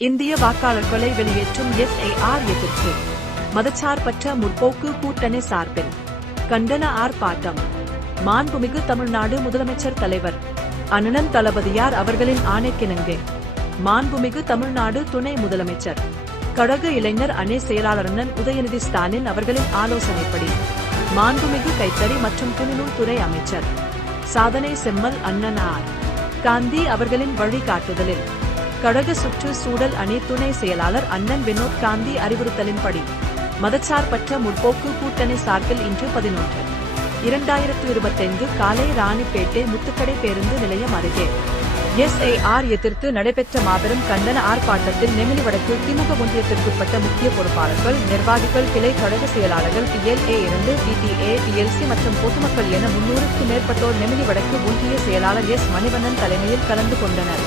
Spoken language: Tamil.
இந்திய வாக்காளர்களை வெளியேற்றும் எஸ்ஐஆர் எதிர்ப்பு. மதச்சார்பற்ற முற்போக்கு கூட்டணி சார்பில். கண்டன ஆர்ப்பாட்டம். மாண்புமிகு தமிழ்நாடு முதலமைச்சர் தலைவர். அண்ணன் தளபதியார் அவர்களின் ஆணைக்கிணங்க. மாண்புமிகு தமிழ்நாடு துணை முதலமைச்சர். கழக இளைஞர் அணி செயலாளர் அண்ணன் உதயநிதி ஸ்டாலின் அவர்களின் ஆலோசனைப்படி. மாண்புமிகு கைத்தறி மற்றும் துணிநூல் துறை அமைச்சர். சாதனை செம்மல் அண்ணன் ஆர் காந்தி அவர்களின் வழிகாட்டுதலில். கழக சுற்று சூழல் அணி துணை செயலாளர் அண்ணன் வினோத் காந்தி அறிவுறுத்தலின்படி மதச்சார்பற்ற முற்போக்கு கூட்டணி சார்பில் இன்று பதினொன்று. இரண்டாயிரத்து இருபத்தைந்து காலை ராணிப்பேட்டை முத்துக்கடை பேருந்து நிலையம் அருகே எஸ்ஐஆர் எதிர்த்து நடைபெற்ற மாபெரும் கண்டன ஆர்ப்பாட்டத்தில் நெமிலி வடக்கு திமுக ஒன்றியத்திற்குட்பட்ட முக்கிய பொறுப்பாளர்கள் நிர்வாகிகள் கிளை கழக செயலாளர்கள் பிஎல்ஏ இரண்டு பிடிஏ பிஎல்சி மற்றும் பொதுமக்கள் என முன்னூறுக்கும் மேற்பட்டோர் நெமிலி வடக்கு ஒன்றிய செயலாளர் எஸ் மணிவண்ணன் தலைமையில் கலந்து கொண்டனர்.